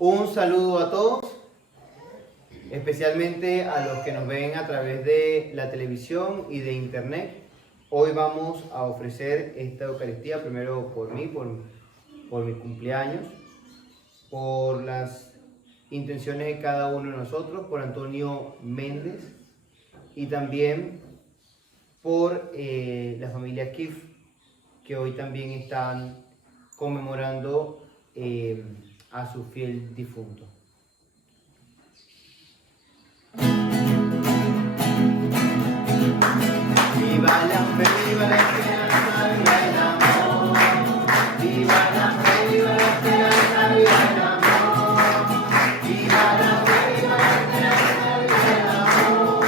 Un saludo a todos, especialmente a los que nos ven a través de la televisión y de internet. Hoy vamos a ofrecer esta Eucaristía primero por mí, por mi cumpleaños, por las intenciones de cada uno de nosotros, por Antonio Méndez y también por la familia Kif, que hoy también están conmemorando a su fiel difunto. Viva la fe, viva la esperanza, viva el amor. Viva la fe, viva la esperanza, viva el amor. Viva la fe, viva la esperanza, viva el amor.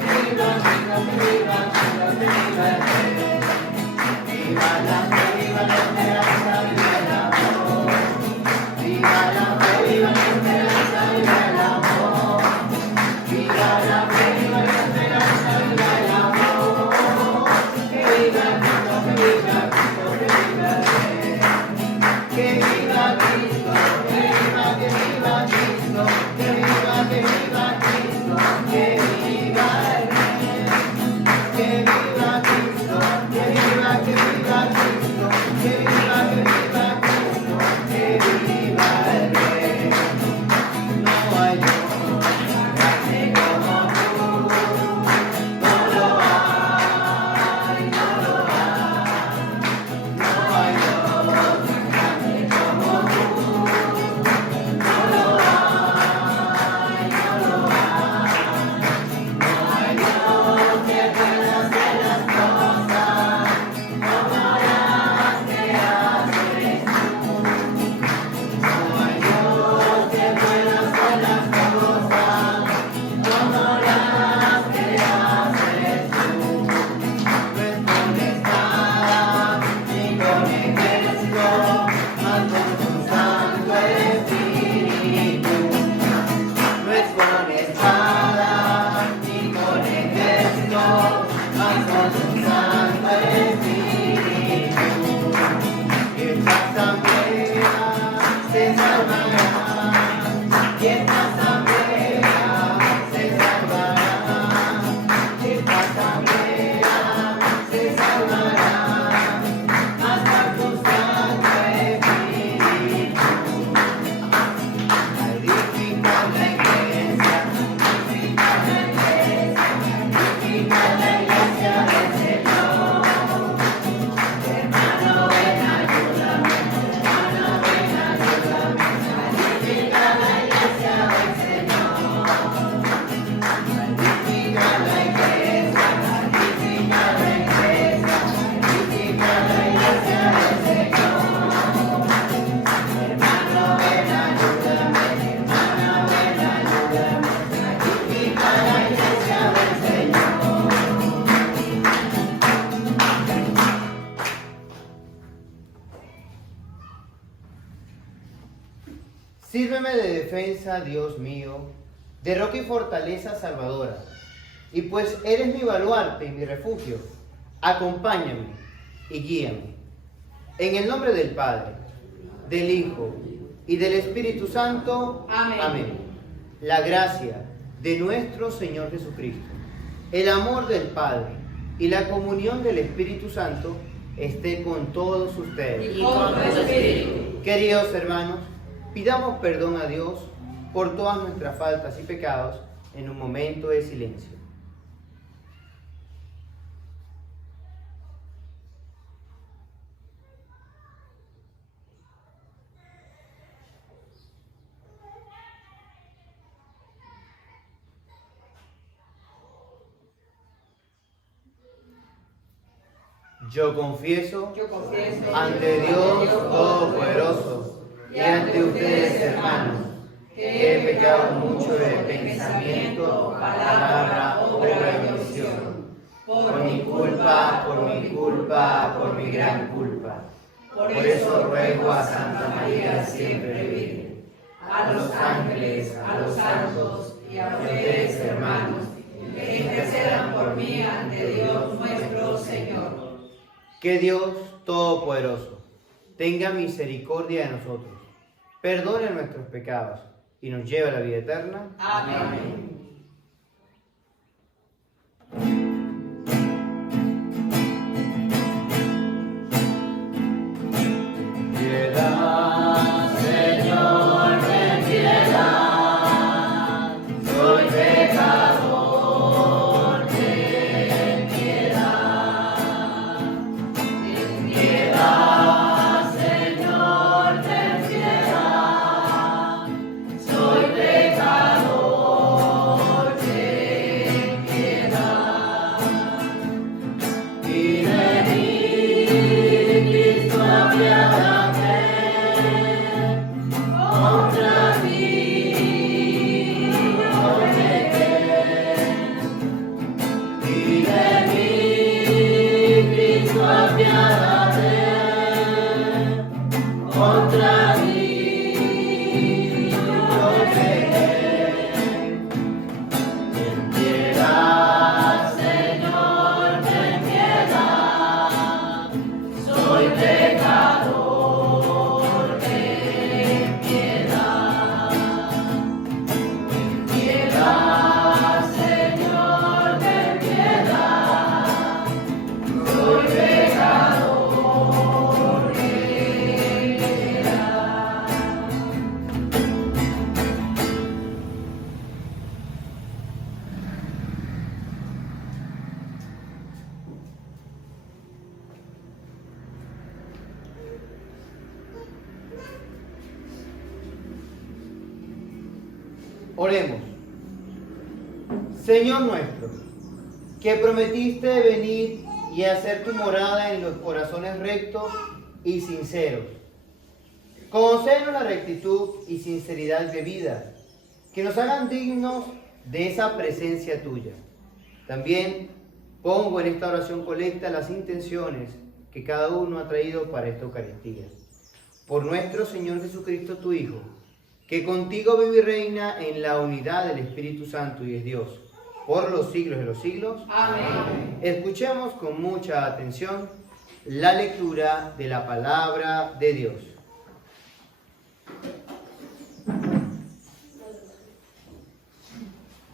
Viva, viva, viva, viva, viva el fe. Viva la fe, viva la esperanza, viva el amor. Viva la fe, viva la esperanza, viva el amor. Viva la fe, viva la esperanza, viva el amor. Que viva Cristo, que viva Cristo, que viva el Rey. Que viva Cristo, que viva Cristo, que viva Cristo, que viva el Rey. Que viva Cristo, que viva Cristo, que viva Cristo, que viva el Rey. No hay Dios grande como tú, no lo hay, no lo hay. No hay Dios grande como tú, no lo hay, no lo hay. No hay Dios que pueda hacer las cosas como las que haces tú. No hay Dios que pueda hacer las cosas como las que haces tú. No es con espada ni con ejército, mas con tu Santo Espíritu. No es con espada ni con ejército, mas con tu Santo Espíritu. Esta asamblea se salvará, y esta asamblea se salvará, esta asamblea se salvará, hasta tu Santo Espíritu. Al edificar la iglesia, edificar la iglesia, edificar la iglesia del Señor. Hermano, ven, ayúdame, hermano, ven, ayúdame, a edificar la iglesia del Señor. Edificar la iglesia, edificar la iglesia, edificar la iglesia del Señor. Hermano, ven, ayúdame, hermana, ven, ayúdame, a edificar la iglesia del Señor. Sírveme de defensa, Dios mío, de roca y fortaleza salvadora. Y pues eres mi baluarte y mi refugio, acompáñame y guíame. En el nombre del Padre, del Hijo y del Espíritu Santo. Amén. La gracia de nuestro Señor Jesucristo, el amor del Padre y la comunión del Espíritu Santo esté con todos ustedes. Y con tu espíritu. Queridos hermanos, pidamos perdón a Dios por todas nuestras faltas y pecados en un momento de silencio. Yo confieso ante Dios Todopoderoso y ante ustedes, hermanos, que he pecado mucho de pensamiento, palabra, obra y omisión, por mi culpa, por mi gran culpa. Por eso ruego a Santa María siempre Virgen, a los ángeles, a los santos y a ustedes, hermanos, que intercedan por mí ante Dios nuestro Señor. Que Dios Todopoderoso tenga misericordia de nosotros, perdone nuestros pecados y nos lleve a la vida eterna. Amén. Piedad, Señor, ten piedad, soy pecador, ten piedad. Ten piedad, Señor, ten piedad, soy pecador, ten piedad. Y de mí, Cristo, apiádate. Contra mí no peques, y de mí, Cristo, apiádate. Contra mí no peques. Ten piedad, Señor, ten piedad, soy pecador, ten piedad. Ten piedad, Señor, ten piedad, soy pecador, ten piedad. Oremos. Señor nuestro, que prometiste venir y hacer tu morada en los corazones rectos y sinceros, concédenos la rectitud y sinceridad de vida, que nos hagan dignos de esa presencia tuya. También pongo en esta oración colecta las intenciones que cada uno ha traído para esta Eucaristía. Por nuestro Señor Jesucristo, tu Hijo, que contigo vive y reina en la unidad del Espíritu Santo y es Dios, por los siglos de los siglos. Amén. Escuchemos con mucha atención la lectura de la palabra de Dios.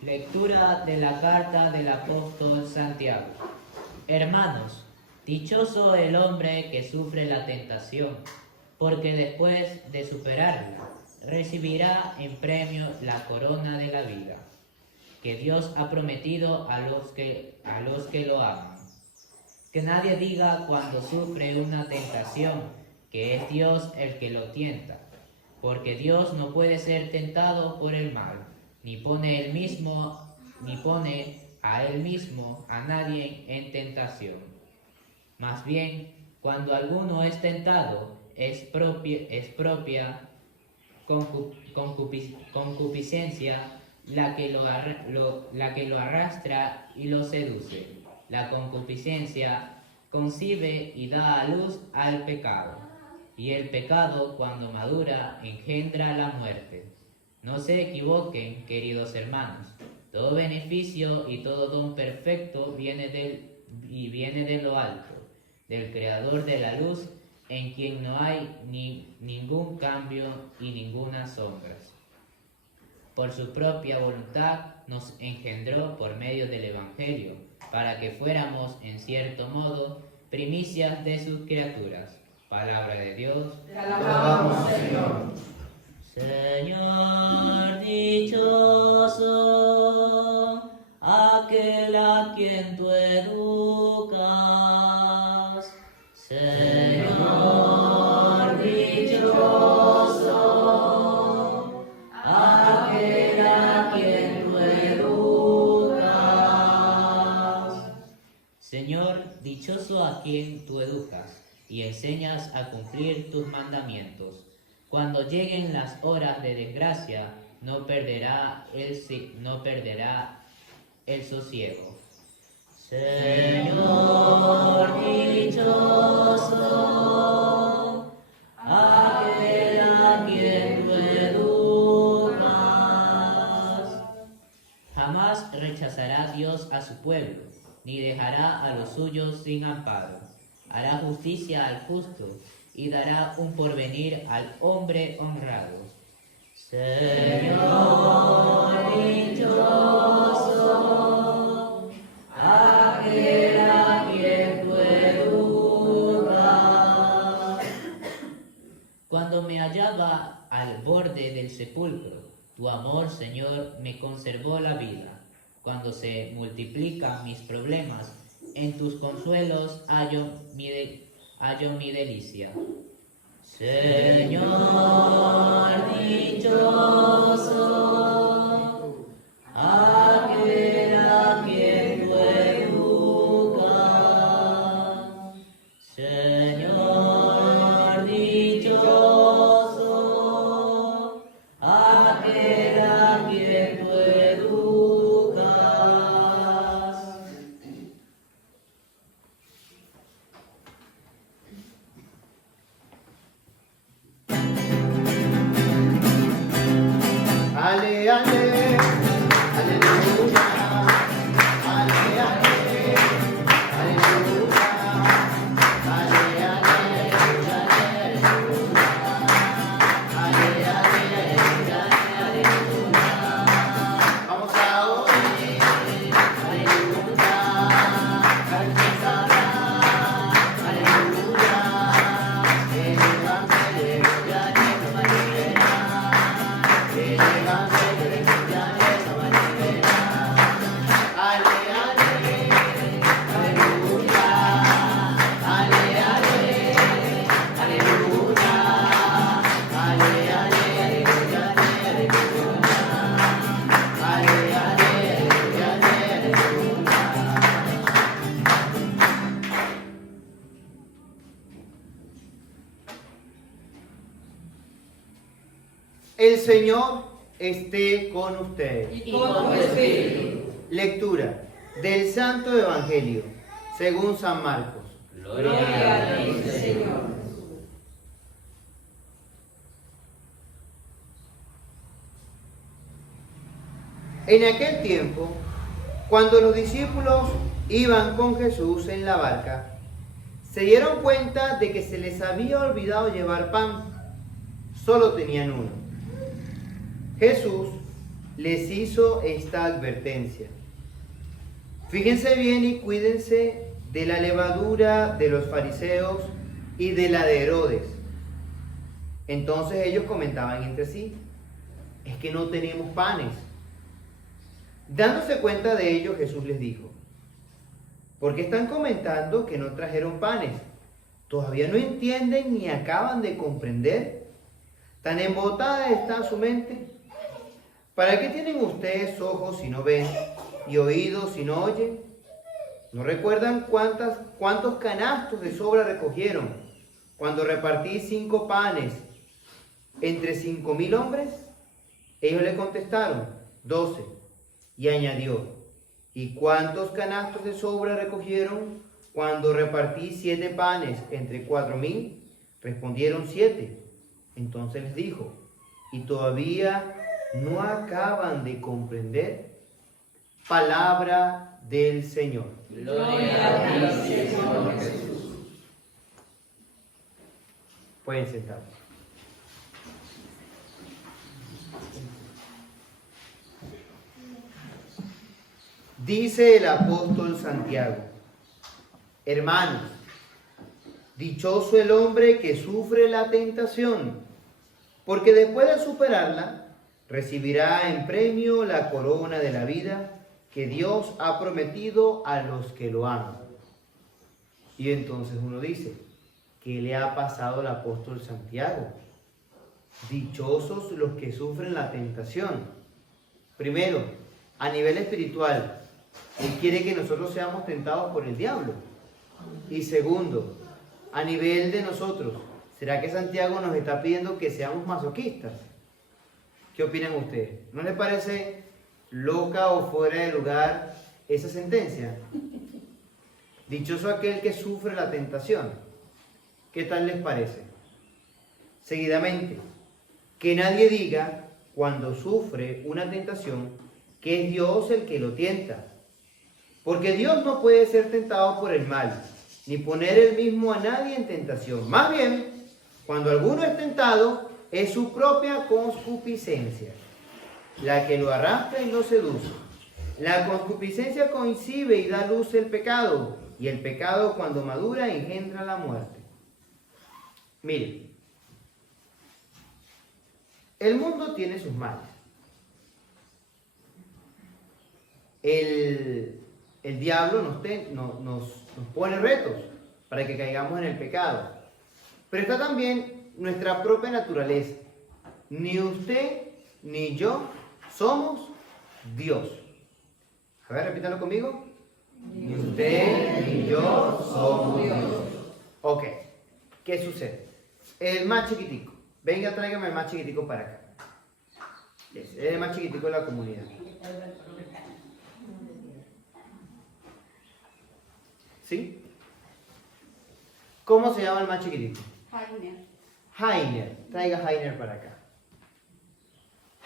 Lectura de la carta del apóstol Santiago. Hermanos, dichoso el hombre que sufre la tentación, porque después de superarla, recibirá en premio la corona de la vida, que Dios ha prometido a los que lo aman. Que nadie diga cuando sufre una tentación que es Dios el que lo tienta, porque Dios no puede ser tentado por el mal, ni pone a él mismo a nadie en tentación. Más bien, cuando alguno es tentado, es propia concupiscencia la que lo arrastra y lo seduce. La concupiscencia concibe y da a luz al pecado, y el pecado, cuando madura, engendra la muerte. No se equivoquen, queridos hermanos, todo beneficio y todo don perfecto viene de lo alto, del Creador de la luz, en quien no hay ningún cambio y ninguna sombra. Por su propia voluntad nos engendró por medio del Evangelio, para que fuéramos, en cierto modo, primicias de sus criaturas. Palabra de Dios. Te alabamos, Señor. Señor, dichoso aquel a quien tú educas. Señor, dichoso aquel a quien tú educas. Señor, dichoso a quien tú educas y enseñas a cumplir tus mandamientos. Cuando lleguen las horas de desgracia, no perderá el sosiego. Señor, dichoso aquel a quien tú educas. Jamás rechazará Dios a su pueblo, ni dejará a los suyos sin amparo. Hará justicia al justo y dará un porvenir al hombre honrado. Señor dichoso, aquel a quien tú educas. Cuando me hallaba al borde del sepulcro, tu amor, Señor, me conservó la vida. Cuando se multiplican mis problemas, en tus consuelos hallo mi delicia. Señor dichoso, aquel a quien tú educas. Señor dichoso, aquel a quien tú educas. Ale, ale, aleluya. Ale, ale, aleluya. Ale, ale, aleluya. Ale, ale, aleluya. Vamos a oír. Aleluya. Aleluya. Aleluya. El evangelio ya llegó a El Señor esté con ustedes. Y con tu espíritu. Lectura del Santo Evangelio según San Marcos. Gloria a ti, Señor. En aquel tiempo, cuando los discípulos iban con Jesús en la barca, se dieron cuenta de que se les había olvidado llevar pan. Solo tenían uno. Jesús les hizo esta advertencia: fíjense bien y cuídense de la levadura de los fariseos y de la de Herodes. Entonces ellos comentaban entre sí: es que no tenemos panes. Dándose cuenta de ello, Jesús les dijo: ¿por qué están comentando que no trajeron panes? ¿Todavía no entienden ni acaban de comprender? ¿Tan embotada está su mente? ¿Para qué tienen ustedes ojos si no ven y oídos si no oyen? ¿No recuerdan cuántos canastos de sobra recogieron cuando repartí 5 panes entre 5,000 hombres? Ellos le contestaron: 12. Y añadió: ¿y cuántos canastos de sobra recogieron cuando repartí 7 panes entre 4,000? Respondieron: 7. Entonces les dijo: ¿y todavía no acaban de comprender? Palabra del Señor. Gloria a ti, Señor Jesús. Pueden sentarse. Dice el apóstol Santiago: hermanos, dichoso el hombre que sufre la tentación, porque después de superarla, recibirá en premio la corona de la vida que Dios ha prometido a los que lo aman. Y entonces uno dice: ¿qué le ha pasado al apóstol Santiago? Dichosos los que sufren la tentación. Primero, a nivel espiritual, Él quiere que nosotros seamos tentados por el diablo. Y segundo, a nivel de nosotros, ¿será que Santiago nos está pidiendo que seamos masoquistas? ¿Qué opinan ustedes? ¿No les parece loca o fuera de lugar esa sentencia? Dichoso aquel que sufre la tentación. ¿Qué tal les parece? Seguidamente, que nadie diga cuando sufre una tentación que es Dios el que lo tienta. Porque Dios no puede ser tentado por el mal, ni poner él mismo a nadie en tentación. Más bien, Cuando alguno es tentado, es su propia concupiscencia la que lo arrastra y lo seduce. La concupiscencia concibe y da luz el pecado, y el pecado cuando madura engendra la muerte. Miren, el mundo tiene sus males. El diablo nos pone retos para que caigamos en el pecado. Pero está también nuestra propia naturaleza. Ni usted ni yo somos Dios. A ver, repítalo conmigo. Ni usted ni yo somos Dios. Ok, ¿qué sucede? El más chiquitico. Venga, tráigame el más chiquitico para acá. Es el más chiquitico de la comunidad. ¿Sí? ¿Cómo se llama el más chiquitico? Jaime. Heiner. Traiga Heiner para acá.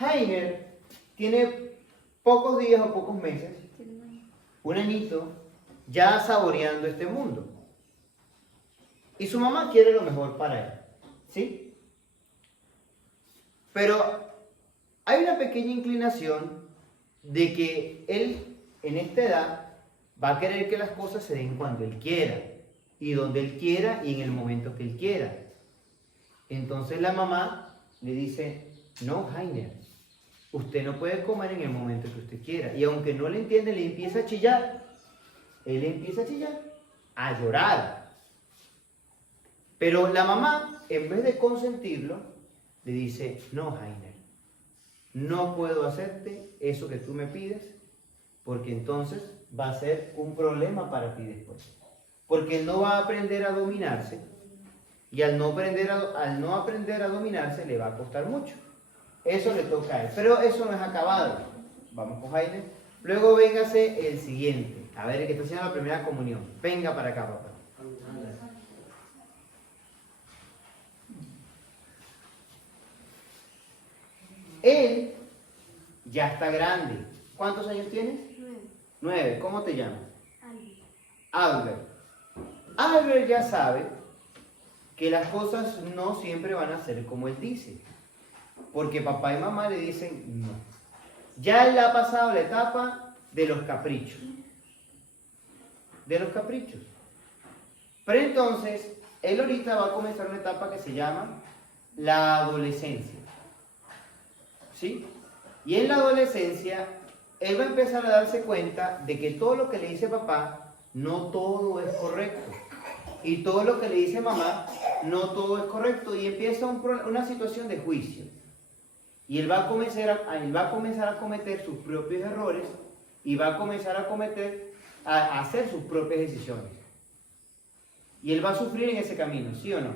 Heiner tiene pocos días o pocos meses, un añito, ya saboreando este mundo. Y su mamá quiere lo mejor para él. ¿Sí? Pero hay una pequeña inclinación de que él, en esta edad, va a querer que las cosas se den cuando él quiera, y donde él quiera, y en el momento que él quiera. Entonces la mamá le dice, no, Heiner, usted no puede comer en el momento que usted quiera. Y aunque no le entiende, le empieza a chillar. Él empieza a chillar, a llorar. Pero la mamá, en vez de consentirlo, le dice, no, Heiner, no puedo hacerte eso que tú me pides, porque entonces va a ser un problema para ti después. Porque él no va a aprender a dominarse, y al no aprender a dominarse le va a costar mucho. Eso le toca a él, pero eso no es acabado. Vamos con Heiner. Luego véngase el siguiente. A ver, el que está haciendo la primera comunión. Venga para acá, papá. Él ya está grande. ¿Cuántos años tienes? 9. ¿Cómo te llamas? Albert. Albert ya sabe que las cosas no siempre van a ser como él dice. Porque papá y mamá le dicen no. Ya él ha pasado la etapa de los caprichos. De los caprichos. Pero entonces, él ahorita va a comenzar una etapa que se llama la adolescencia. ¿Sí? Y en la adolescencia, él va a empezar a darse cuenta de que todo lo que le dice papá, no todo es correcto. Y todo lo que le dice mamá, no todo es correcto. Y empieza una situación de juicio. Y él va a comenzar a cometer sus propios errores y va a comenzar a hacer sus propias decisiones. Y él va a sufrir en ese camino, ¿sí o no?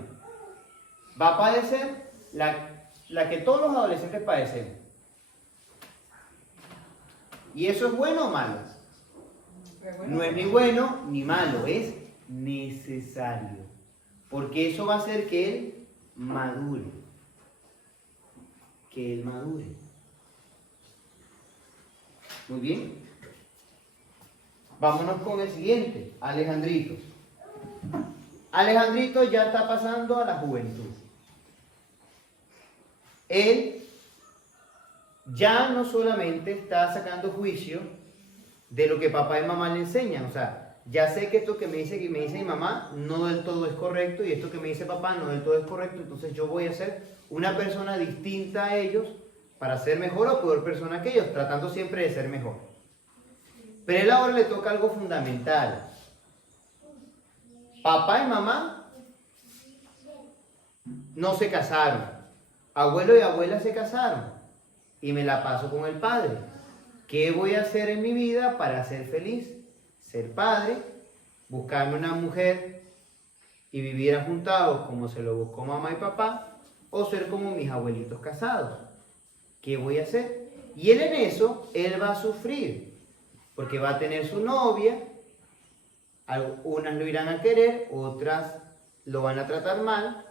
Va a padecer la que todos los adolescentes padecen. ¿Y eso es bueno o malo? No es ni bueno ni malo, es necesario. Porque eso va a hacer que él madure. Que él madure. Muy bien. Vámonos con el siguiente, Alejandrito. Alejandrito ya está pasando a la juventud. Él ya no solamente está sacando juicio de lo que papá y mamá le enseñan. O sea, ya sé que esto que me dice mi mamá no del todo es correcto y esto que me dice papá no del todo es correcto. Entonces yo voy a ser una persona distinta a ellos para ser mejor o peor persona que ellos, tratando siempre de ser mejor. Pero a él ahora le toca algo fundamental. Papá y mamá no se casaron. Abuelo y abuela se casaron. Y me la paso con el padre. ¿Qué voy a hacer en mi vida para ser feliz? Ser padre, buscarme una mujer y vivir juntados como se lo buscó mamá y papá, o ser como mis abuelitos casados. ¿Qué voy a hacer? Y él en eso, él va a sufrir, porque va a tener su novia, unas lo irán a querer, otras lo van a tratar mal,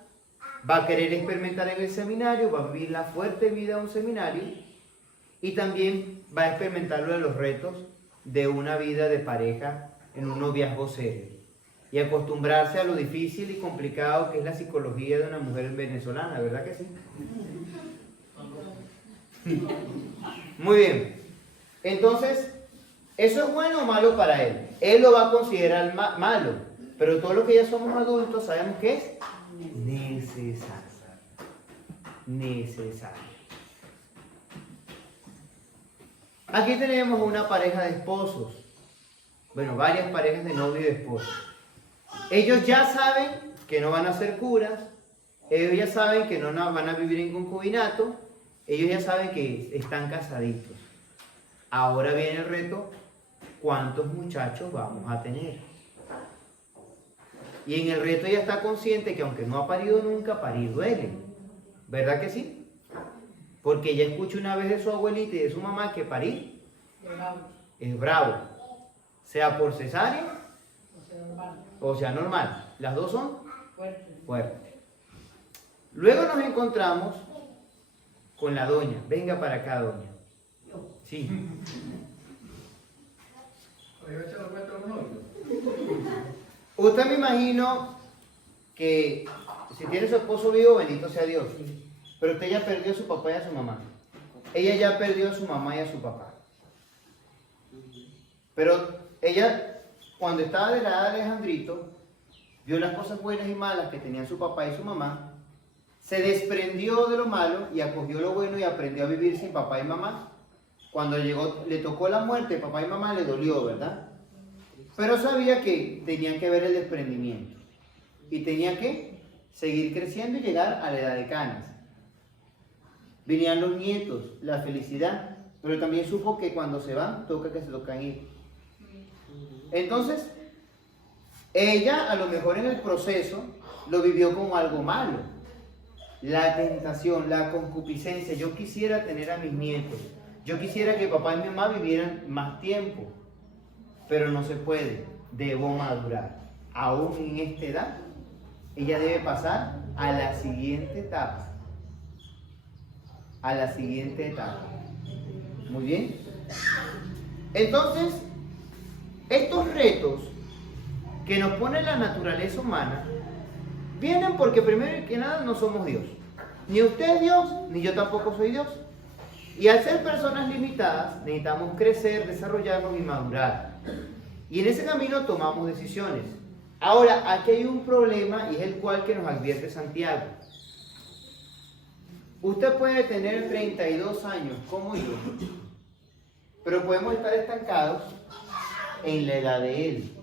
va a querer experimentar en el seminario, va a vivir la fuerte vida de un seminario, y también va a experimentar los retos de una vida de pareja en un noviazgo serio. y acostumbrarse a lo difícil y complicado que es la psicología de una mujer venezolana, ¿verdad que sí? Muy bien. Entonces, ¿eso es bueno o malo para él? Él lo va a considerar malo, pero todos los que ya somos adultos sabemos que es necesario. Necesario. Aquí tenemos una pareja de esposos. Bueno, varias parejas de novio y de esposo. Ellos ya saben que no van a ser curas. Ellos ya saben que no van a vivir en concubinato. Ellos ya saben que están casaditos. Ahora viene el reto, ¿cuántos muchachos vamos a tener? Y en el reto ella está consciente que aunque no ha parido nunca, parir duele. ¿Verdad que sí? Porque ella escuchó una vez de su abuelita y de su mamá que parir es bravo. Sea por cesárea o sea normal. Las dos son fuertes. Luego nos encontramos con la doña. Venga para acá, doña. Sí. Usted me imagino que si tiene su esposo vivo, bendito sea Dios. Pero usted ya perdió a su papá y a su mamá. Ella ya perdió a su mamá y a su papá. Pero ella, cuando estaba de la edad de Alejandrito, vio las cosas buenas y malas que tenían su papá y su mamá, se desprendió de lo malo y acogió lo bueno y aprendió a vivir sin papá y mamá. Cuando llegó, le tocó la muerte de papá y mamá, le dolió, ¿verdad? Pero sabía que tenía que ver el desprendimiento y tenía que seguir creciendo y llegar a la edad de canas. Venían los nietos, la felicidad, pero también supo que cuando se van, toca que se tocan ir. Entonces, ella a lo mejor en el proceso lo vivió como algo malo. La tentación, la concupiscencia. Yo quisiera tener a mis nietos. Yo quisiera que papá y mi mamá vivieran más tiempo. Pero no se puede. Debo madurar. Aún en esta edad, ella debe pasar a la siguiente etapa. A la siguiente etapa. Muy bien. Entonces, estos retos que nos pone la naturaleza humana vienen porque primero que nada no somos Dios. Ni usted es Dios, ni yo tampoco soy Dios. Y al ser personas limitadas, necesitamos crecer, desarrollarnos y madurar. Y en ese camino tomamos decisiones. Ahora, aquí hay un problema y es el cual que nos advierte Santiago. Usted puede tener 32 años, como yo, pero podemos estar estancados en la edad de él.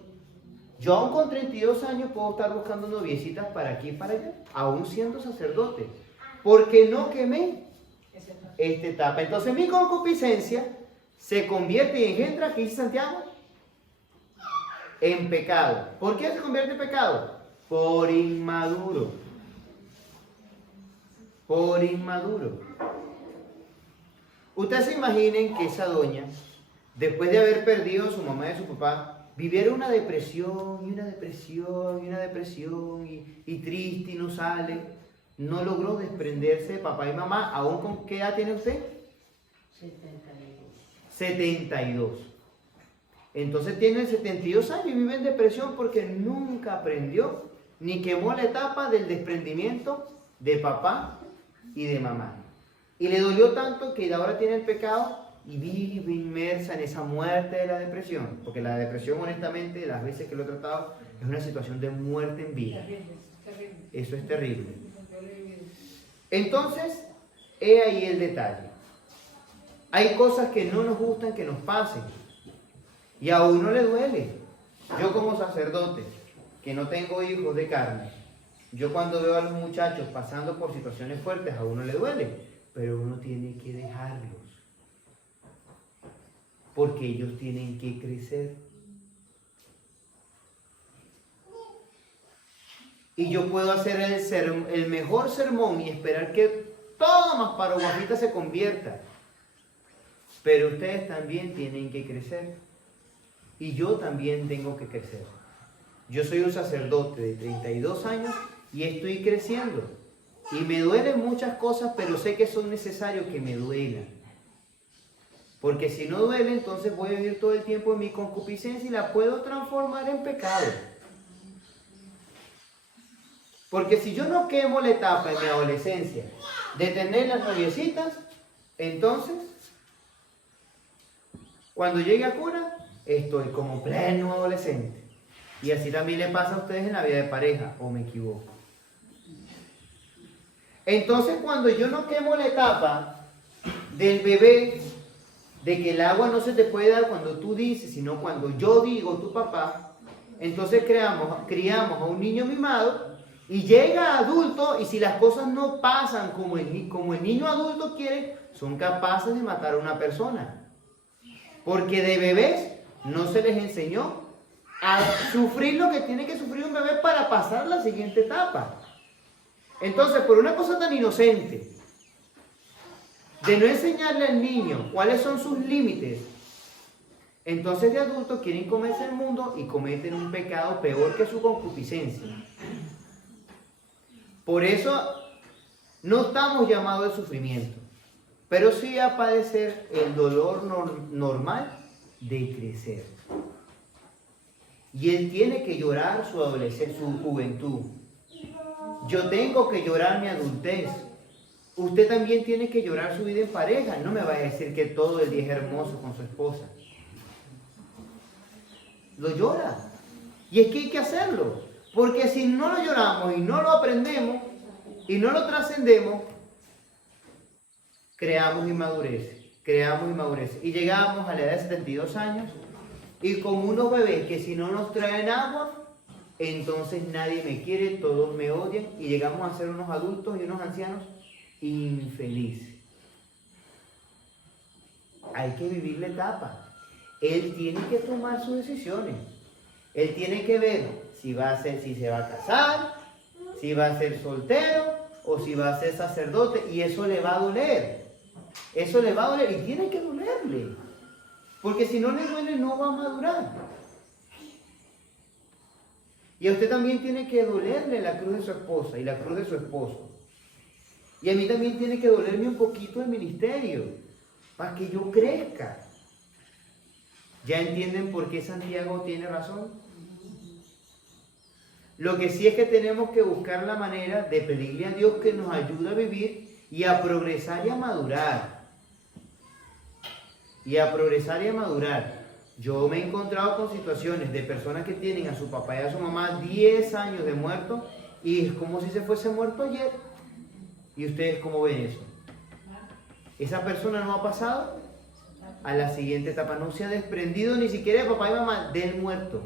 Yo aún con 32 años puedo estar buscando noviecitas para aquí y para allá, aún siendo sacerdote, porque no quemé esta etapa. Entonces mi concupiscencia se convierte y engendra, ¿qué dice Santiago? En pecado. ¿Por qué se convierte en pecado? Por inmaduro. Por inmaduro. Ustedes se imaginen que esa doña, después de haber perdido a su mamá y a su papá, viviera una depresión y una depresión y una depresión y triste y no sale. No logró desprenderse de papá y mamá. ¿Aún con qué edad tiene usted? 72. Entonces tiene 72 años y vive en depresión porque nunca aprendió ni quemó la etapa del desprendimiento de papá y de mamá. Y le dolió tanto que ahora tiene el pecado y vive inmersa en esa muerte de la depresión. Porque la depresión, honestamente, las veces que lo he tratado, es una situación de muerte en vida. Eso es terrible. Entonces, he ahí el detalle. Hay cosas que no nos gustan que nos pasen. Y a uno le duele. Yo como sacerdote, que no tengo hijos de carne, yo cuando veo a los muchachos pasando por situaciones fuertes, a uno le duele. Pero uno tiene que dejarlos. Porque ellos tienen que crecer. Y yo puedo hacer el mejor sermón y esperar que todo Masparo Guajita se convierta. Pero ustedes también tienen que crecer. Y yo también tengo que crecer. Yo soy un sacerdote de 32 años y estoy creciendo. Y me duelen muchas cosas, pero sé que son necesarios que me duelan. Porque si no duele, entonces voy a vivir todo el tiempo en mi concupiscencia y la puedo transformar en pecado. Porque si yo no quemo la etapa en mi adolescencia de tener las noviecitas, entonces, cuando llegue a cura, estoy como pleno adolescente. Y así también le pasa a ustedes en la vida de pareja, ¿o me equivoco? Entonces, cuando yo no quemo la etapa del bebé, de que el agua no se te puede dar cuando tú dices, sino cuando yo digo, tu papá, entonces criamos a un niño mimado y llega adulto, y si las cosas no pasan como el niño adulto quiere, son capaces de matar a una persona. Porque de bebés no se les enseñó a sufrir lo que tiene que sufrir un bebé para pasar a la siguiente etapa. Entonces, por una cosa tan inocente, de no enseñarle al niño cuáles son sus límites, entonces de adultos quieren comerse el mundo y cometen un pecado peor que su concupiscencia. Por eso no estamos llamados al sufrimiento, pero sí a padecer el dolor normal de crecer. Y él tiene que llorar su adolescencia, su juventud. Yo tengo que llorar mi adultez. Usted también tiene que llorar su vida en pareja. No me va a decir que todo el día es hermoso con su esposa. Lo llora. Y es que hay que hacerlo. Porque si no lo lloramos y no lo aprendemos y no lo trascendemos, creamos inmadurez. Y llegamos a la edad de 72 años y con unos bebés que si no nos traen agua, entonces nadie me quiere, todos me odian y llegamos a ser unos adultos y unos ancianos infelices. Hay que vivir la etapa. Él tiene que tomar sus decisiones. Él tiene que ver si se va a casar, si va a ser soltero o si va a ser sacerdote, y eso le va a doler. Eso le va a doler y tiene que dolerle. Porque si no le duele no va a madurar. Y a usted también tiene que dolerle la cruz de su esposa y la cruz de su esposo. Y a mí también tiene que dolerme un poquito el ministerio, para que yo crezca. ¿Ya entienden por qué Santiago tiene razón? Lo que sí es que tenemos que buscar la manera de pedirle a Dios que nos ayude a vivir y a progresar y a madurar. Yo me he encontrado con situaciones de personas que tienen a su papá y a su mamá 10 años de muerto y es como si se fuese muerto ayer. ¿Y ustedes cómo ven eso? Esa persona no ha pasado a la siguiente etapa, no se ha desprendido ni siquiera de papá y mamá, del muerto.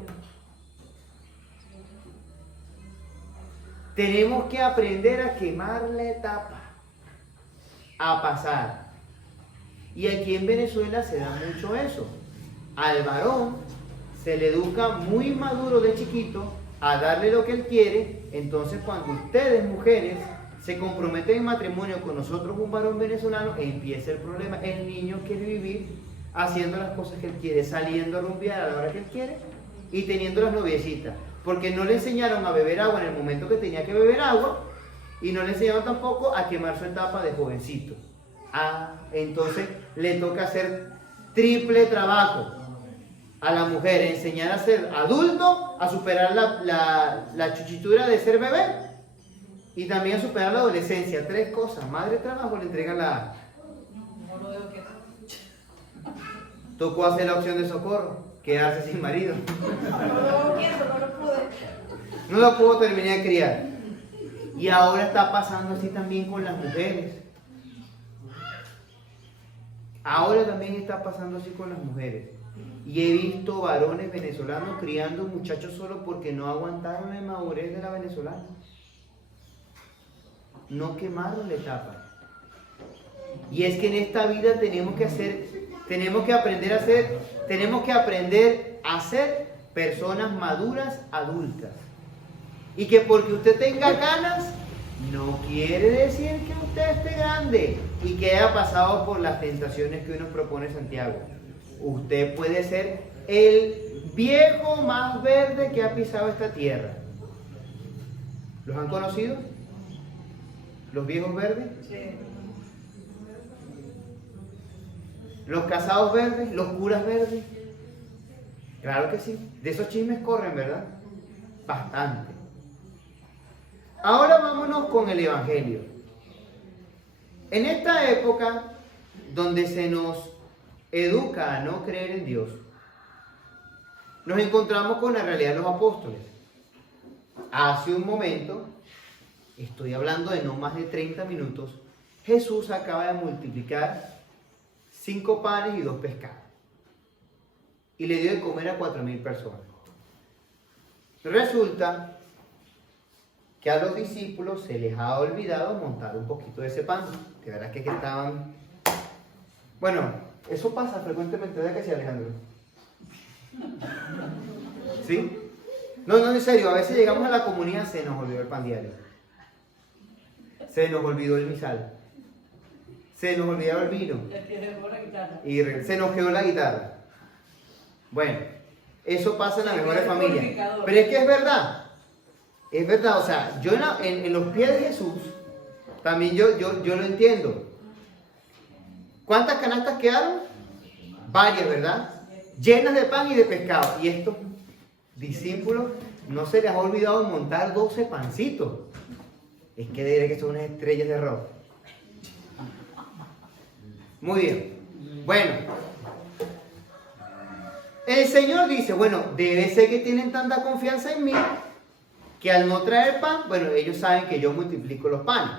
Tenemos que aprender a quemar la etapa, a pasar. Y aquí en Venezuela se da mucho eso. Al varón se le educa muy maduro de chiquito a darle lo que él quiere. Entonces cuando ustedes, mujeres, se comprometen en matrimonio con nosotros, un varón venezolano, empieza el problema. El niño quiere vivir haciendo las cosas que él quiere, saliendo a rumbear a la hora que él quiere y teniendo las noviecitas. Porque no le enseñaron a beber agua en el momento que tenía que beber agua y no le enseñaron tampoco a quemar su etapa de jovencito. Entonces le toca hacer triple trabajo a la mujer, enseñar a ser adulto, a superar la chuchitura de ser bebé y también a superar la adolescencia. 3 cosas. Madre trabajo le entrega la... Tocó hacer la opción de socorro, quedarse sin marido. No lo pudo terminar de criar. Y ahora está pasando así también con las mujeres. Y he visto varones venezolanos criando muchachos solo porque no aguantaron la inmadurez de la venezolana. No quemaron la etapa. Y es que en esta vida tenemos que aprender a ser personas maduras, adultas. Y que porque usted tenga ganas, no quiere decir que usted esté grande y que haya pasado por las tentaciones que hoy nos propone Santiago. Usted puede ser el viejo más verde que ha pisado esta tierra. ¿Los han conocido? ¿Los viejos verdes? Sí. ¿Los casados verdes? ¿Los curas verdes? Claro que sí. De esos chismes corren, ¿verdad? Bastante. Ahora vámonos con el Evangelio. En esta época donde se nos educa a no creer en Dios, nos encontramos con la realidad de los apóstoles. Hace un momento, estoy hablando de no más de 30 minutos, Jesús acaba de multiplicar 5 panes y 2 pescados. Y le dio de comer a 4,000 personas. Resulta que a los discípulos se les ha olvidado montar un poquito de ese pan. De verdad que estaban... Bueno, eso pasa frecuentemente, ¿verdad que sí, Alejandro? ¿Sí? No, en serio, a veces llegamos a la comunidad, se nos olvidó el pan diario. Se nos olvidó el misal. Se nos olvidó el vino. Y se nos quedó la guitarra. Bueno, eso pasa en las mejores familias. Pero es que es verdad. Es verdad, o sea, yo en los pies de Jesús, también yo lo entiendo. ¿Cuántas canastas quedaron? Varias, ¿verdad? Llenas de pan y de pescado. Y estos discípulos no se les ha olvidado montar 12 pancitos. Es que diré que son unas estrellas de rock. Muy bien. Bueno. El Señor dice, bueno, debe ser que tienen tanta confianza en mí que al no traer pan, bueno, ellos saben que yo multiplico los panes.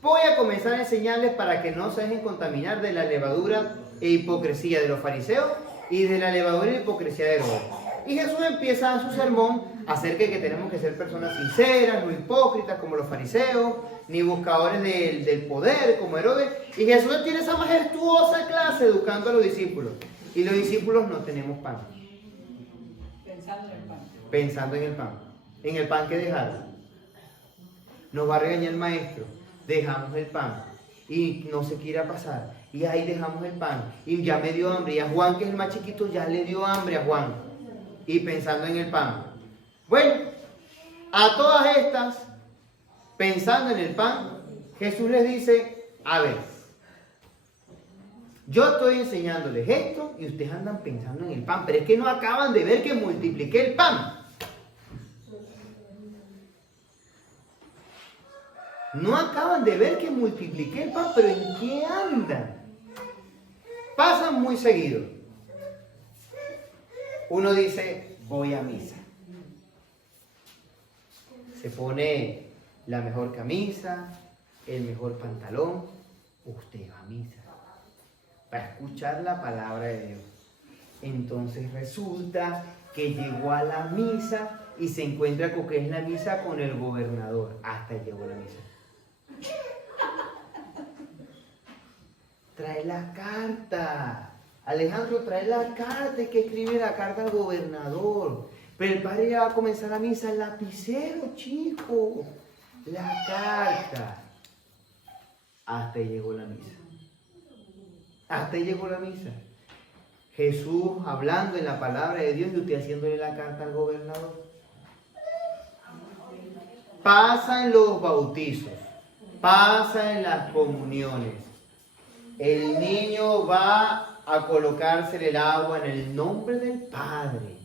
Voy a comenzar a enseñarles para que no se dejen contaminar de la levadura e hipocresía de los fariseos y de la levadura e hipocresía de Herodes. Y Jesús empieza su sermón acerca de que tenemos que ser personas sinceras, no hipócritas como los fariseos, ni buscadores del poder como Herodes. Y Jesús tiene esa majestuosa clase educando a los discípulos. Y los discípulos no tenemos pan. Pensando en el pan. Pensando en el pan. En el pan que dejaron. Nos va a regañar el maestro. Dejamos el pan. Y no se quiera pasar. Y ahí dejamos el pan. Y ya me dio hambre. Y a Juan, que es el más chiquito, ya le dio hambre a Juan. Y pensando en el pan. Bueno, a todas estas, pensando en el pan, Jesús les dice, a ver, yo estoy enseñándoles esto y ustedes andan pensando en el pan, pero es que no acaban de ver que multipliqué el pan. No acaban de ver que multipliqué el pan, pero ¿en qué andan? Pasan muy seguido. Uno dice, voy a misa. Se pone la mejor camisa, el mejor pantalón. Usted va a misa para escuchar la palabra de Dios. Entonces resulta que llegó a la misa y se encuentra con que es la misa con el gobernador. Hasta llegó la misa. Trae la carta. Alejandro, trae la carta. Es que escribe la carta al gobernador. Pero el padre ya va a comenzar la misa. El lapicero, chico. La carta. Hasta ahí llegó la misa. Hasta ahí llegó la misa. Jesús hablando en la palabra de Dios y usted haciéndole la carta al gobernador. Pasa en los bautizos. Pasa en las comuniones. El niño va a colocársele el agua en el nombre del Padre,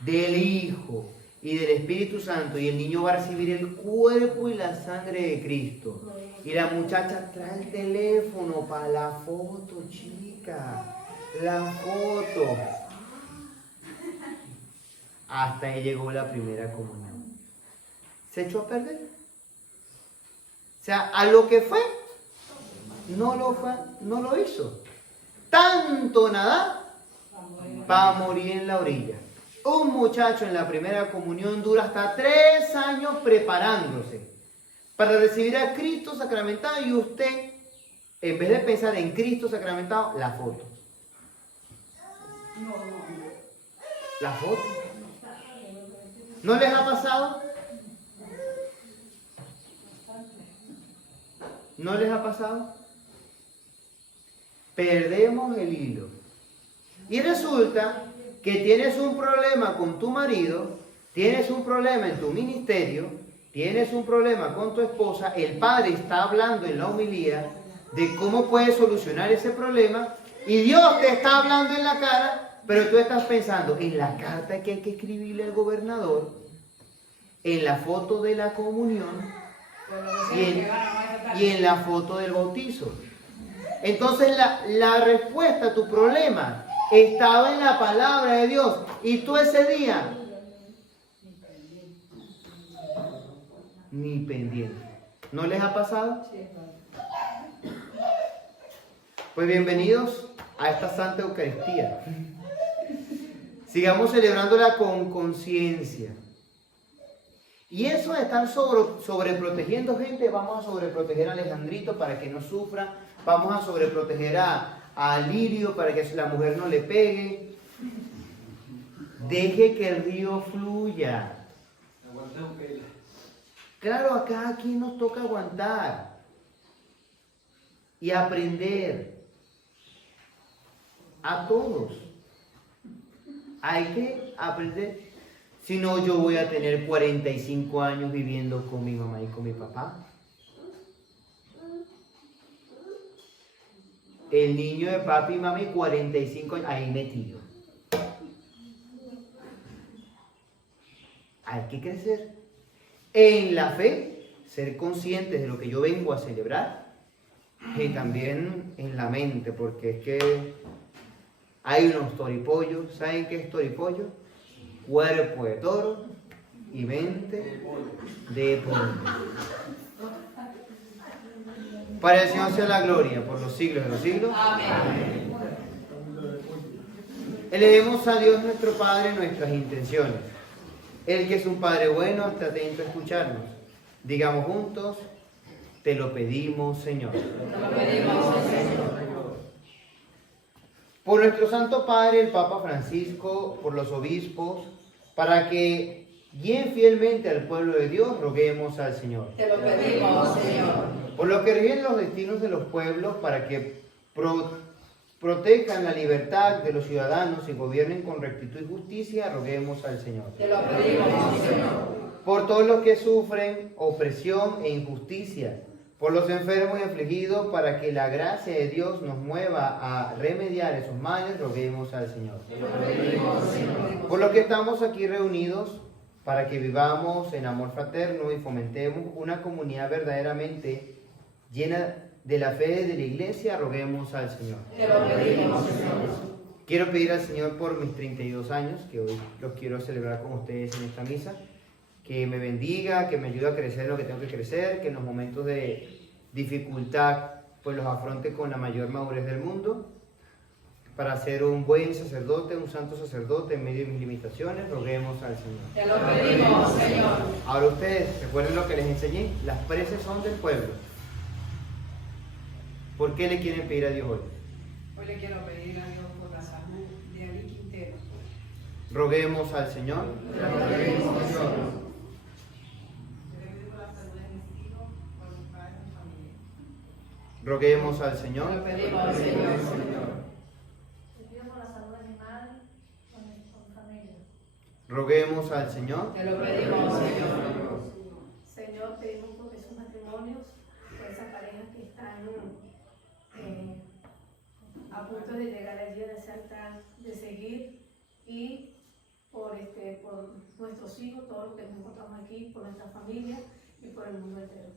del Hijo y del Espíritu Santo. Y el niño va a recibir el cuerpo y la sangre de Cristo. Y la muchacha trae el teléfono para la foto, chica. La foto. Hasta ahí llegó la primera comunión. ¿Se echó a perder? O sea, a lo que fue, no lo hizo. Tanto nadar para morir en la orilla. Un muchacho en la primera comunión dura hasta 3 años preparándose para recibir a Cristo sacramentado, y usted, en vez de pensar en Cristo sacramentado, la foto. La foto. ¿No les ha pasado? ¿No les ha pasado? Perdemos el hilo. Y resulta que tienes un problema con tu marido, tienes un problema en tu ministerio, tienes un problema con tu esposa, el padre está hablando en la homilía de cómo puedes solucionar ese problema, y Dios te está hablando en la cara, pero tú estás pensando en la carta que hay que escribirle al gobernador, en la foto de la comunión, y en la foto del bautizo. Entonces la respuesta a tu problema estaba en la palabra de Dios. Y tú ese día ni pendiente. ¿No les ha pasado? Pues bienvenidos a esta Santa Eucaristía. Sigamos celebrándola con conciencia. Y eso de estar sobreprotegiendo gente, vamos a sobreproteger a Alejandrito para que no sufra, vamos a sobreproteger a Lirio para que la mujer no le pegue. Deje que el río fluya. Claro, a cada quien nos toca aguantar y aprender. A todos. Hay que aprender. Si no, yo voy a tener 45 años viviendo con mi mamá y con mi papá. El niño de papi y mami, 45 años, ahí metido. Hay que crecer en la fe, ser conscientes de lo que yo vengo a celebrar y también en la mente, porque es que hay unos toripollos. ¿Saben qué es toripollo? Cuerpo de toro y mente de pollo. Para el Señor sea la gloria por los siglos de los siglos. Amén. Elevemos a Dios nuestro Padre nuestras intenciones. Él que es un Padre bueno, está atento a escucharnos. Digamos juntos, te lo pedimos, Señor. Te lo pedimos, Señor. Por nuestro Santo Padre, el Papa Francisco, por los obispos, para que guíen fielmente al pueblo de Dios, roguemos al Señor. Te lo pedimos, Señor. Por lo que rigen los destinos de los pueblos, para que protejan la libertad de los ciudadanos y gobiernen con rectitud y justicia, roguemos al Señor. Te lo pedimos, Señor. Por todos los que sufren opresión e injusticia, por los enfermos y afligidos, para que la gracia de Dios nos mueva a remediar esos males, roguemos al Señor. Te lo pedimos, Señor. Por los que estamos aquí reunidos, para que vivamos en amor fraterno y fomentemos una comunidad verdaderamente llena de la fe de la Iglesia, roguemos al Señor. Te lo pedimos, Señor. Quiero pedir al Señor por mis 32 años, que hoy los quiero celebrar con ustedes en esta misa, que me bendiga, que me ayude a crecer lo que tengo que crecer, que en los momentos de dificultad pues los afronte con la mayor madurez del mundo, para ser un buen sacerdote, un santo sacerdote en medio de mis limitaciones, roguemos al Señor. Te lo pedimos, Señor. Ahora ustedes, recuerden lo que les enseñé, las preces son del pueblo. ¿Por qué le quieren pedir a Dios hoy? Hoy le quiero pedir a Dios por la salud de Ali Quintero. Roguemos al Señor. Te lo pedimos, Señor. Roguemos al Señor. Te lo pedimos al Señor. Roguemos al Señor. Te lo pedimos, Señor. Señor, pedimos por esos matrimonios, por esas parejas que están a punto de llegar al día de saltar, de seguir, y por nuestros hijos, todos los que nos encontramos aquí, por nuestra familia y por el mundo entero.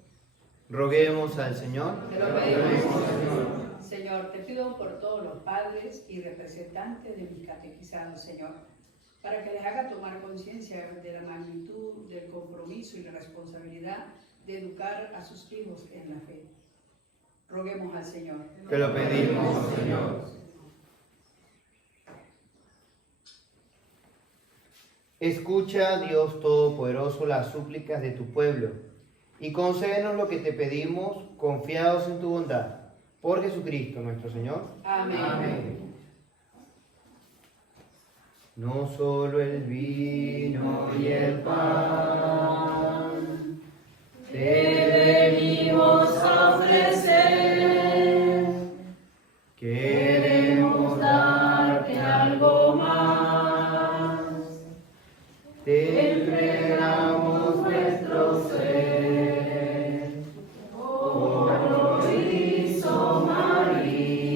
Roguemos al Señor. Te lo pedimos, Señor. Señor, te pido por todos los padres y representantes de mis catequizados, Señor, para que les haga tomar conciencia de la magnitud del compromiso y la responsabilidad de educar a sus hijos en la fe. Roguemos al Señor. Te lo pedimos, Señor. Escucha, Dios Todopoderoso, las súplicas de tu pueblo y concédenos lo que te pedimos, confiados en tu bondad. Por Jesucristo nuestro Señor. Amén. Amén. No solo el vino y el pan te venimos a ofrecer, queremos darte algo más, te entregamos nuestro ser, como lo hizo María,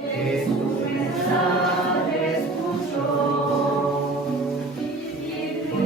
que su mensaje escuchó y tu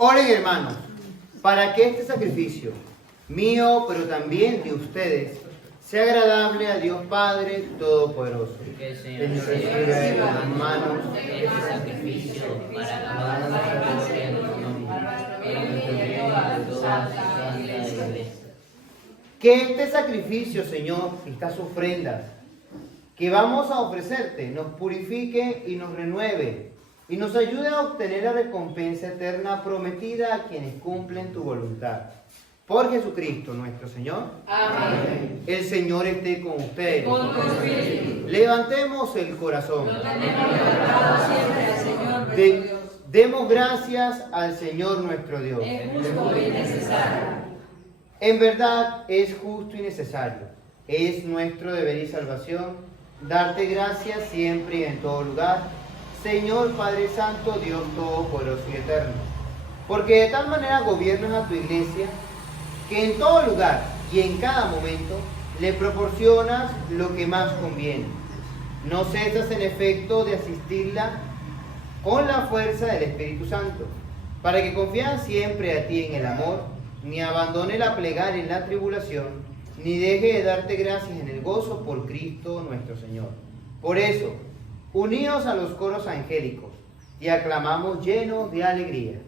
Oren, hermanos, para que este sacrificio, mío, pero también de ustedes, sea agradable a Dios Padre Todopoderoso. Que el Señor Señor reciba de las manos este sacrificio para la gloria de tu nombre, para nuestro bien y de toda tu santa iglesia. que este sacrificio, Señor, estas ofrendas que vamos a ofrecerte, nos purifique y nos renueve y nos ayude a obtener la recompensa eterna prometida a quienes cumplen tu voluntad. Por Jesucristo nuestro Señor. Amén. El Señor esté con ustedes. Con tu espíritu. Levantemos el corazón. Lo tenemos levantado siempre al Señor nuestro Dios. Demos gracias al Señor nuestro Dios. Es justo y necesario. En verdad es justo y necesario. Es nuestro deber y salvación darte gracias siempre y en todo lugar, Señor Padre Santo, Dios Todopoderoso y Eterno. Porque de tal manera gobiernas a tu iglesia que en todo lugar y en cada momento le proporcionas lo que más conviene. No cesas en efecto de asistirla con la fuerza del Espíritu Santo, para que confíen siempre a ti en el amor, ni abandone la plegaria en la tribulación, ni deje de darte gracias en el gozo por Cristo nuestro Señor. Por eso, uníos a los coros angélicos y aclamamos llenos de alegría.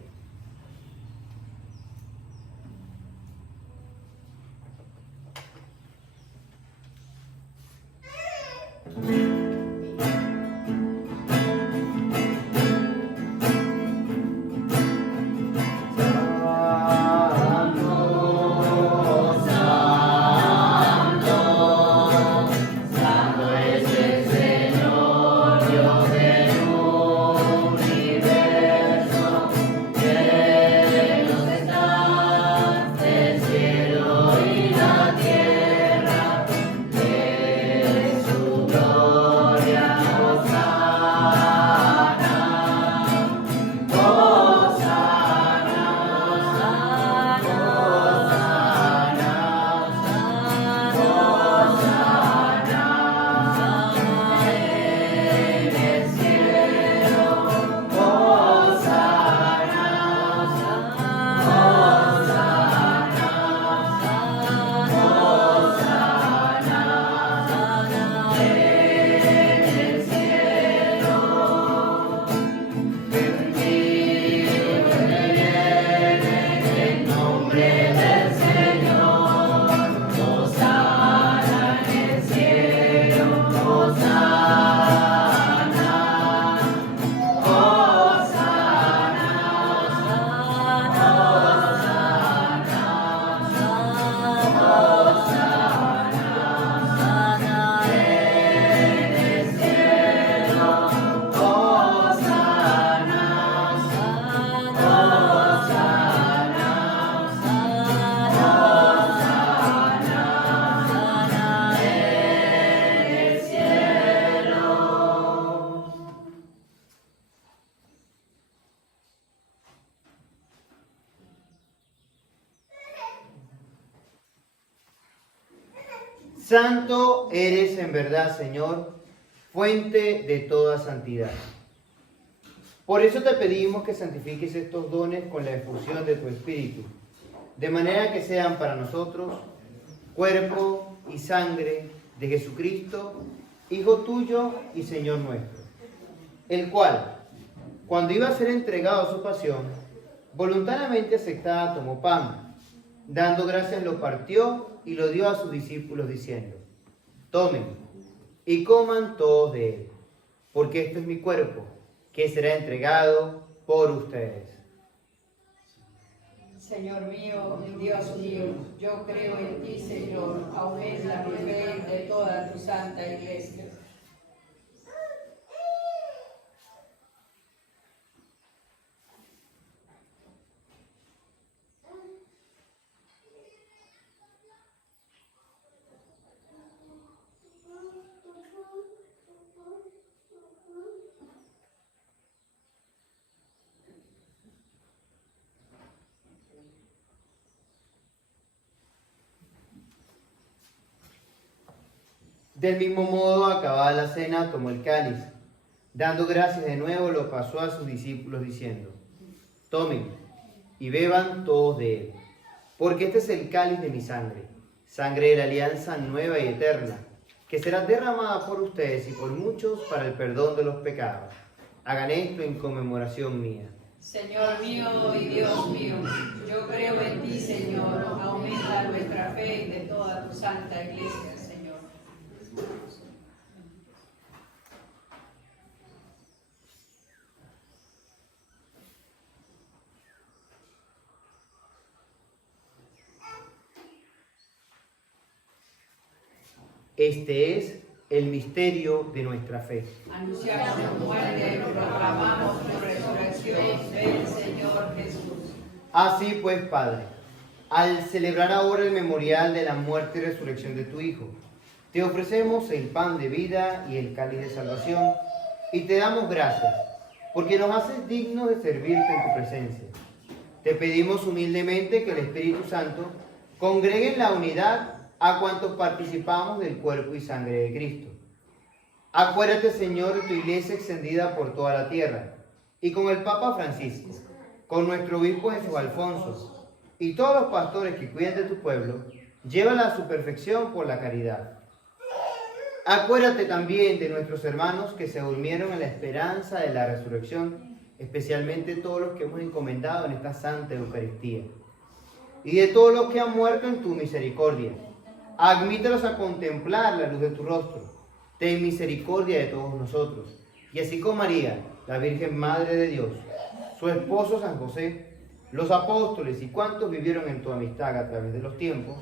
Santo eres en verdad, Señor, fuente de toda santidad. Por eso te pedimos que santifiques estos dones con la efusión de tu Espíritu, de manera que sean para nosotros cuerpo y sangre de Jesucristo, Hijo tuyo y Señor nuestro, el cual, cuando iba a ser entregado a su pasión, voluntariamente aceptada tomó pan, dando gracias lo partió y lo dio a sus discípulos diciendo: tomen y coman todos de él, porque esto es mi cuerpo, que será entregado por ustedes. Señor mío, Dios mío, yo creo en ti, Señor, aumenta mi fe de toda tu santa iglesia. Del mismo modo, acabada la cena, tomó el cáliz. Dando gracias de nuevo, lo pasó a sus discípulos diciendo: tomen y beban todos de él, porque este es el cáliz de mi sangre, sangre de la alianza nueva y eterna, que será derramada por ustedes y por muchos para el perdón de los pecados. Hagan esto en conmemoración mía. Señor mío y Dios mío, yo creo en ti, Señor. Aumenta nuestra fe y de toda tu santa iglesia, Señor. Este es el misterio de nuestra fe. Anunciamos tu muerte, proclamamos tu resurrección. Ven, Señor Jesús. Así pues, Padre, al celebrar ahora el memorial de la muerte y resurrección de tu Hijo, te ofrecemos el pan de vida y el cáliz de salvación, y te damos gracias, porque nos haces dignos de servirte en tu presencia. Te pedimos humildemente que el Espíritu Santo congregue en la unidad a cuantos participamos del cuerpo y sangre de Cristo. Acuérdate, Señor, de tu iglesia extendida por toda la tierra, y con el Papa Francisco, con nuestro obispo Jesús Alfonso, y todos los pastores que cuidan de tu pueblo, llévala a su perfección por la caridad. Acuérdate también de nuestros hermanos que se durmieron en la esperanza de la resurrección, especialmente todos los que hemos encomendado en esta Santa Eucaristía, y de todos los que han muerto en tu misericordia. Admítelos a contemplar la luz de tu rostro. Ten misericordia de todos nosotros. Y así con María, la Virgen Madre de Dios, su esposo San José, los apóstoles y cuantos vivieron en tu amistad a través de los tiempos,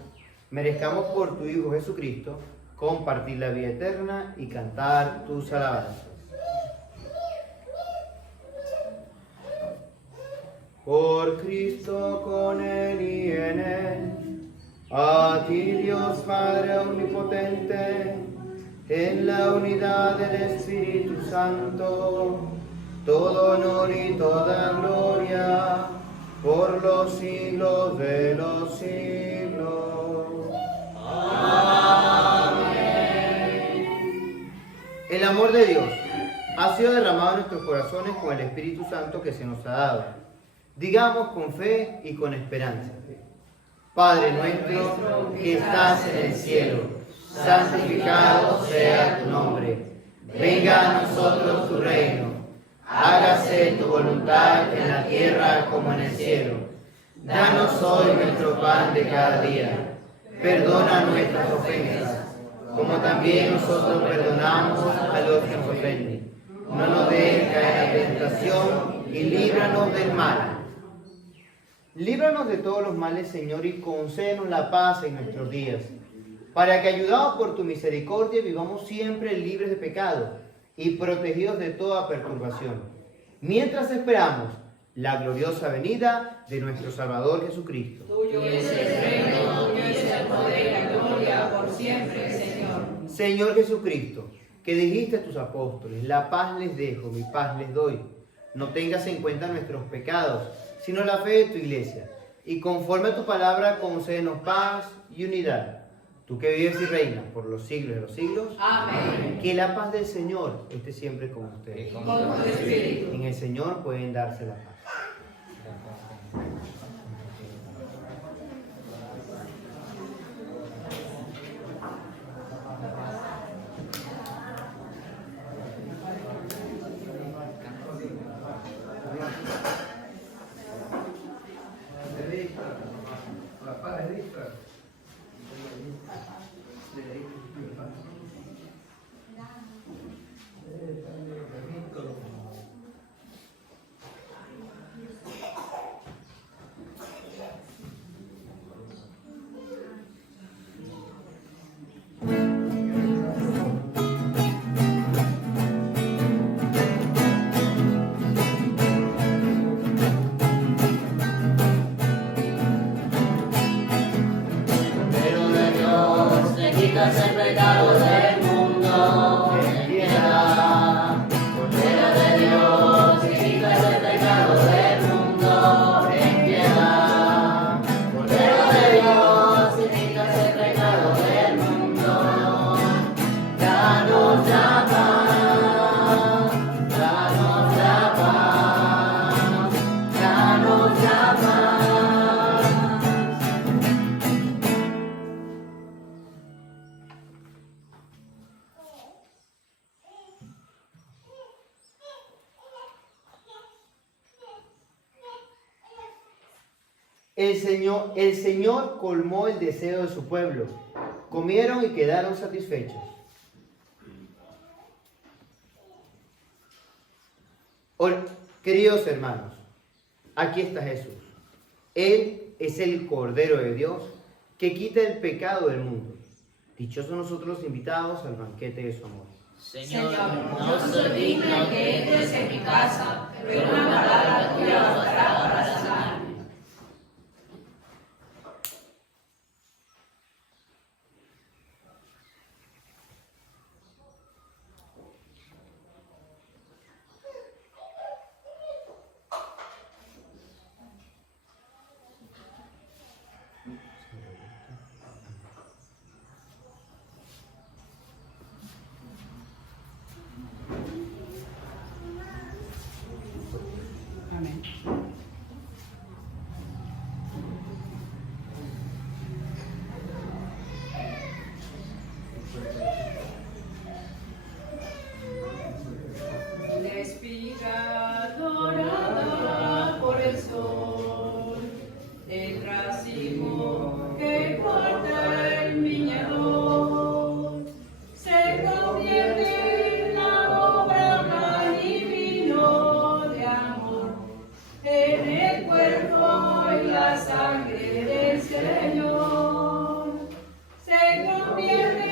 merezcamos por tu Hijo Jesucristo compartir la vida eterna y cantar tus alabanzas. Por Cristo, con Él y en Él, a ti, Dios Padre Omnipotente, en la unidad del Espíritu Santo, todo honor y toda gloria, por los siglos de los siglos. Amén. El amor de Dios ha sido derramado en nuestros corazones con el Espíritu Santo que se nos ha dado. Digamos con fe y con esperanza: Padre nuestro que estás en el cielo, santificado sea tu nombre. Venga a nosotros tu reino. Hágase tu voluntad en la tierra como en el cielo. Danos hoy nuestro pan de cada día. Perdona nuestras ofensas, como también nosotros perdonamos a los que nos ofenden. No nos dejes caer en la tentación y líbranos del mal. Líbranos de todos los males, Señor, y concédenos la paz en nuestros días, para que, ayudados por tu misericordia, vivamos siempre libres de pecado y protegidos de toda perturbación, mientras esperamos la gloriosa venida de nuestro Salvador Jesucristo. Tuyo es el reino, tuyo es el poder y la gloria por siempre, Señor. Señor Jesucristo, que dijiste a tus apóstoles: la paz les dejo, mi paz les doy. No tengas en cuenta nuestros pecados, sino la fe de tu iglesia, y conforme a tu palabra concédenos paz y unidad. Tú que vives y reinas por los siglos de los siglos. Amén. Que la paz del Señor esté siempre con ustedes. Con tu espíritu. En el Señor pueden darse la paz. quitas el pecado del mundo, ten piedad. Cordero de Dios, que quitas el pecado del mundo, ten piedad. Cordero de Dios, que quitas el pecado del mundo, la paz, danos la paz, danos la paz. El Señor colmó el deseo de su pueblo. Comieron y quedaron satisfechos. Queridos hermanos, aquí está Jesús. Él es el Cordero de Dios que quita el pecado del mundo. Dichosos nosotros los invitados al banquete de su amor. Señor, no soy digna que entres en mi casa, pero una palabra tuya bastará para sanarme. Amén. La espiga dorada por el sol, el racimo que corta el viñador, se convierte en la obra pan y vino de amor, en el cuerpo y la sangre del Señor. Se convierte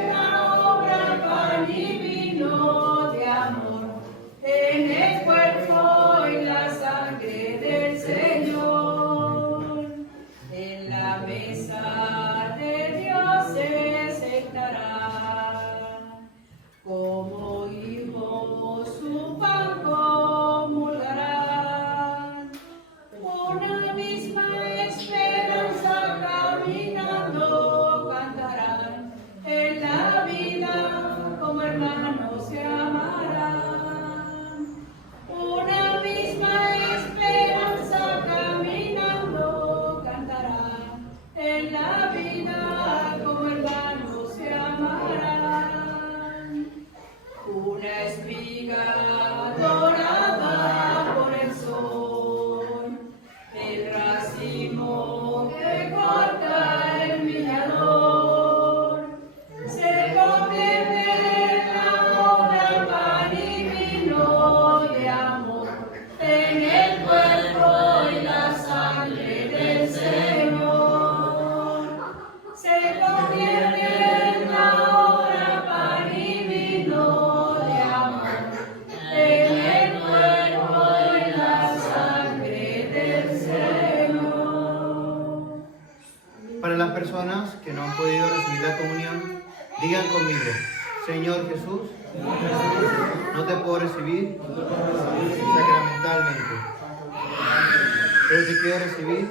en la obra pan y vino de amor, en el cuerpo y la sangre del Señor. En la mesa de Dios se sentará, como hijos su pan comulgarán. Una misma esperanza caminando cantarán, en la vida como hermanos se amarán. Una misma esperanza caminando cantarán, en la vida como hermanos se amarán. Una espiga dorada por el sol, el racimo que corta el viñador, se convierte en la obra pan y vino de amor, en el cuerpo y la sangre del Señor. Se convierte en la obra pan y vino de amor, en el cuerpo y la sangre del Señor. Para las personas que no han podido recibir la comunión, digan conmigo: Señor Jesús, no te puedo recibir sacramentalmente, pero te quiero recibir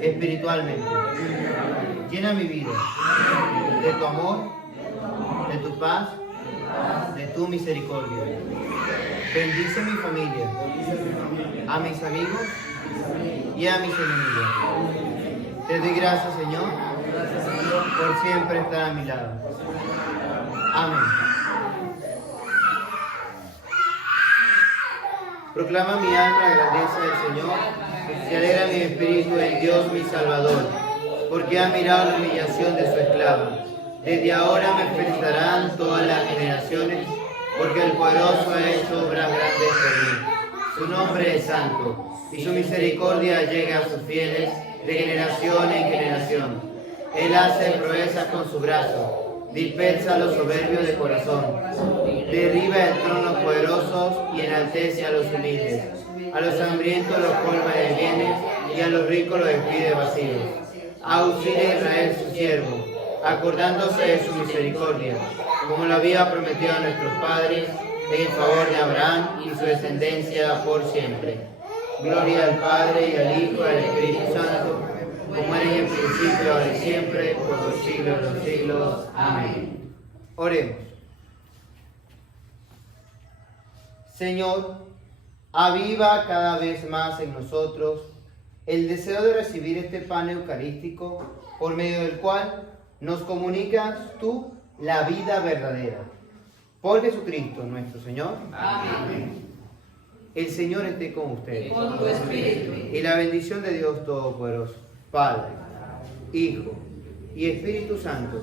espiritualmente. Llena mi vida de tu amor, de tu paz, de tu misericordia. Bendice mi familia, a mis amigos y a mis enemigos. Te doy gracias, Señor, por siempre estar a mi lado. Amén. Proclama mi alma la grandeza del Señor, se alegra mi espíritu en Dios mi Salvador, porque ha mirado la humillación de su esclava. Desde ahora me felicitarán todas las generaciones, porque el poderoso ha hecho obras grandes por mí. Su nombre es santo, y su misericordia llega a sus fieles de generación en generación. Él hace proezas con su brazo, dispersa a los soberbios de corazón, derriba el trono a los poderosos y enaltece a los humildes. A los hambrientos los colma de bienes y a los ricos los despide vacíos. Auxilia a Israel su siervo, acordándose de su misericordia, como lo había prometido a nuestros padres, en favor de Abraham y su descendencia por siempre. Gloria al Padre, y al Hijo, y al Espíritu Santo, como era en el principio, ahora y siempre, por los siglos de los siglos. Amén. Oremos. Señor, aviva cada vez más en nosotros el deseo de recibir este pan eucarístico, por medio del cual nos comunicas tú la vida verdadera. Por Jesucristo nuestro Señor. Amén. El Señor esté con ustedes. Con tu espíritu. Y la bendición de Dios Todopoderoso, Padre, Hijo y Espíritu Santo,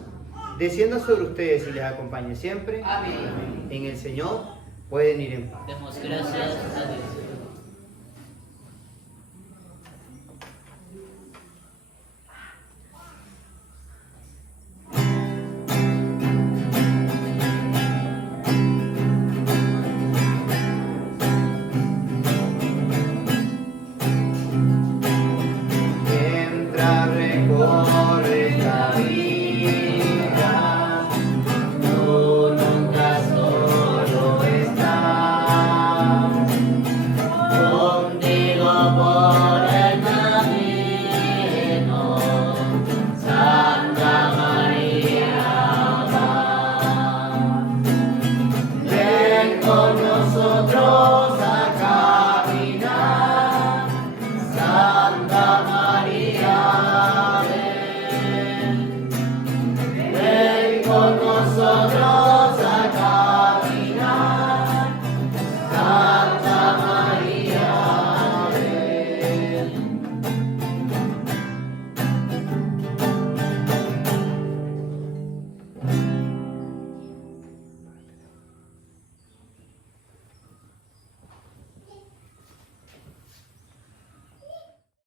descienda sobre ustedes y les acompañe siempre. Amén. En el Señor pueden ir en paz. Demos gracias a Dios.